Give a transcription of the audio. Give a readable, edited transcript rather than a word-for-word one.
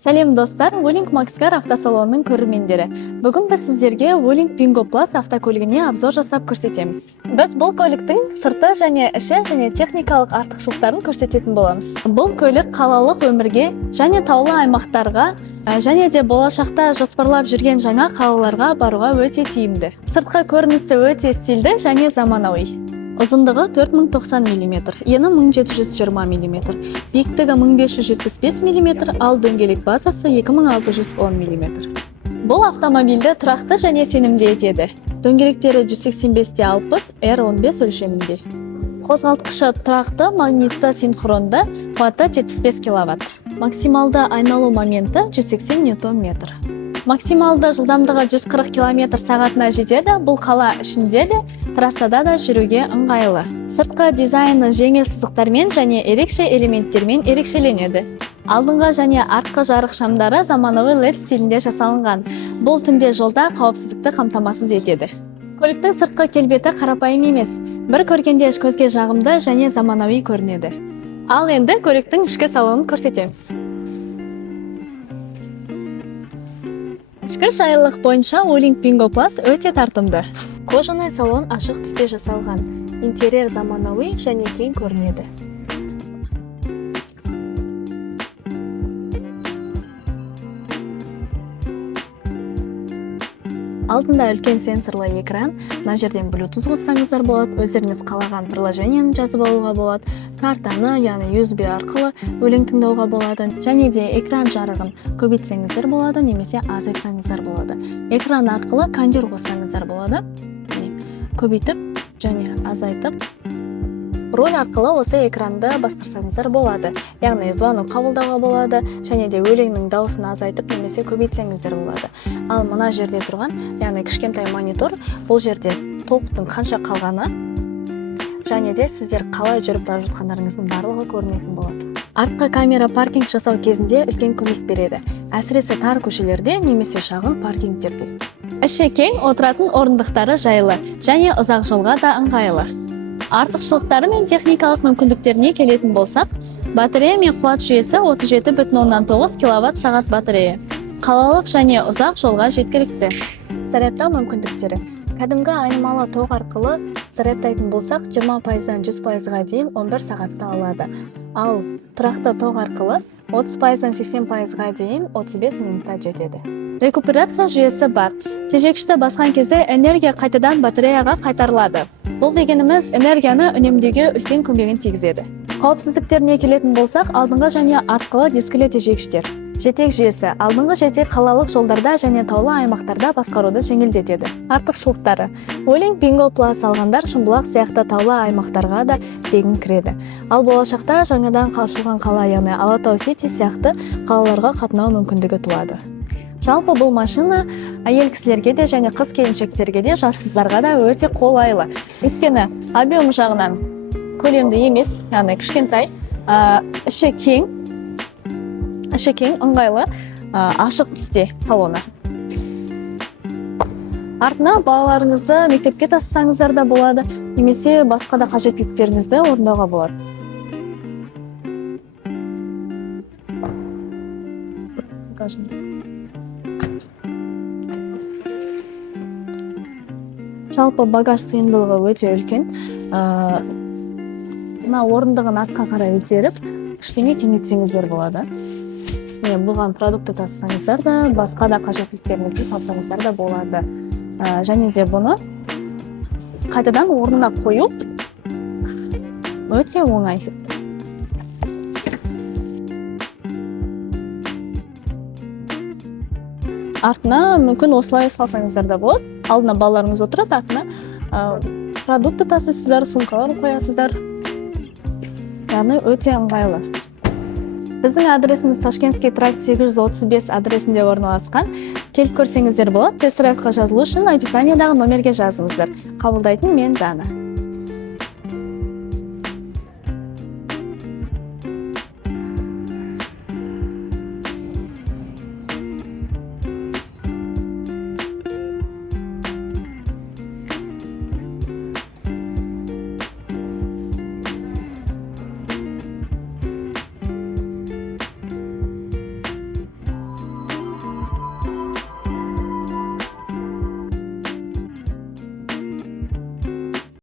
Сәлем достар, Wuling Maxcar автосалонының көрермендері. Бүгін біз сіздерге Wuling Pingo Plus автокөлігіне обзор жасап көрсетеміз. Біз бұл көліктің сырты және іші және техникалық артықшылықтарын көрсететін боламыз. Бұл көлік қалалық өмірге және таулы аймақтарға және де болашақта жоспарлап жүрген жаңа қалаларға баруға өте тиімді. Сыртқы көрінісі өте стильді және заманауи. Ұзындығы 4090 мм, ені 1720 мм, биіктігі 1575 мм, ал дөңгелек базасы 2610 мм. Бұл автомобильді тұрақты және сенімді етеді. Дөңгелектері 185-60 R15 өлшемінде. Қозғалтқышы тұрақты магнитті синхронды, қуаты 75 кВт. Максималды айналу моменті 180 Нм. Максималды жылдамдығы 140 км сағатына жетеді. Бұл қала ішінде де, трассада да жүруге ыңғайлы. Сыртқы дизайны жеңіл сызықтармен және ерекше элементтермен ерекшеленеді. Алдыңғы және артқы жарық шамдары заманауи LED стилінде жасалынған. Бұл түнде жолда қауіпсіздікті қамтамасыз етеді. Көліктің сыртқы келбеті қарапайым емес, бір көргенде көзге жағымды және заманауи көрінеді. Ал енді көліктің ішкі салонын көрсетеміз. Ішкі жайлылық бойынша Wuling Pingo Plus өте тартымды. Кожаный салон ашық түсте жасалған. Интерьер заманауи және кең көрінеді. Алдында үлкен сенсорлы экран, мына жерден Bluetooth қоссаңыздар болады, өздеріңіз қалаған приложениені жазып алуға болады, картаны, яғни USB арқылы өлең тыңдауға болады, және де экран жарығын көбейтсеңіздер болады, немесе азайтсаңыздар болады. Экран арқылы кондер қоссаңыздар болады, көбейтіп және азайтып. Роль арқылы осы экранды басқарсаңыздар болады. Яғни звонок қабылдауға болады, және де өлеңнің дауысын азайтып немесе көбейтсеңіздер болады. Ал мына жерде тұрған, яғни кішкентай монитор, бұл жерде тоқтың қанша қалғаны, және де сіздер қалай жүріп бара жатқандарыңыздың барлығы көрінетін болады. Артқы камера паркинг жасау кезінде үлкен көмек береді. Әсіресе тар көшелерде немесе шағын паркингтерде. Іші кең, отыратын орындықтары жайлы және ұзақ жолға да ыңғайлы. Артықшылықтары мен техникалық мүмкіндіктеріне келетін болсақ, батарея мен қуат жүйесі 37,9 кВт-сағат батарея. Қалалық және ұзақ жолға жеткілікті. Зарядтау мүмкіндіктері. Кәдімгі айнымалы тоқ арқылы зарядтайтын болсақ, 20%-дан 100%-ға дейін 11 сағатта алады. Ал тұрақты тоқ арқылы 30%-дан 80%-ға дейін 35 минутта жетеді. Рекуперация жүйесі бар. Тежегішті басқан кезде энергия қайтадан батареяға қайтарылады. Бұл дегеніміз энергияны үнемдеуге үлкен көмегін тигізеді. Қауіпсіздіктеріне келетін болсақ, алдыңғы және артқылы дискілі тежегіштер. Жетек жүйесі. Алдыңғы жетек қалалық жолдарда және таулы аймақтарда басқаруды жеңілдетеді. Артықшылықтары. Wuling Pingo Plus алғандар Шымбұлақ сияқты таулы аймақтарға да тегін кіреді. Ал болашақта жаңадан қалшылған қала, яғни Алатау Сити сияқты қалаларға қатынау мүмкіндігі туады. Жалпы бұл машина әйел кісілерге де және қыз келіншектерге де, жас қыздарға да өте қолайлы. Өйткені объем жағынан көлемді емес, яғни кішкентай, іші кең, ыңғайлы, ашық түсте салоны. Артына балаларыңызды мектепке тастасаңыздар да болады, немесе басқа да қажеттіліктеріңізді орындауға болады. Жалпы багаж сыйымдылығы өте үлкен. Мына орындығын артқа қарай итеріп, кішкене кеңейтсеңіздер болады. Бұған продукты тасысаңыздар да, басқа да қажеттіліктеріңізді салсаңыздар да болады. Және де бұны қайтадан орнына қою өте оңай. Артына мүмкін осылай салсаңыздар да болады. Алдына балаларыңыз отырады, артына продукты тасысыздар, сумкаларын қоясыздар. Яғни өте ыңғайлы. Біздің адресіміз Ташкентский тракт 835 адресінде орналасқан. Келіп көрсеңіздер болады. Тест-драйвқа жазылу үшін описаниедағы номерге жазыңыздар. Қабылдайтын мен Дана.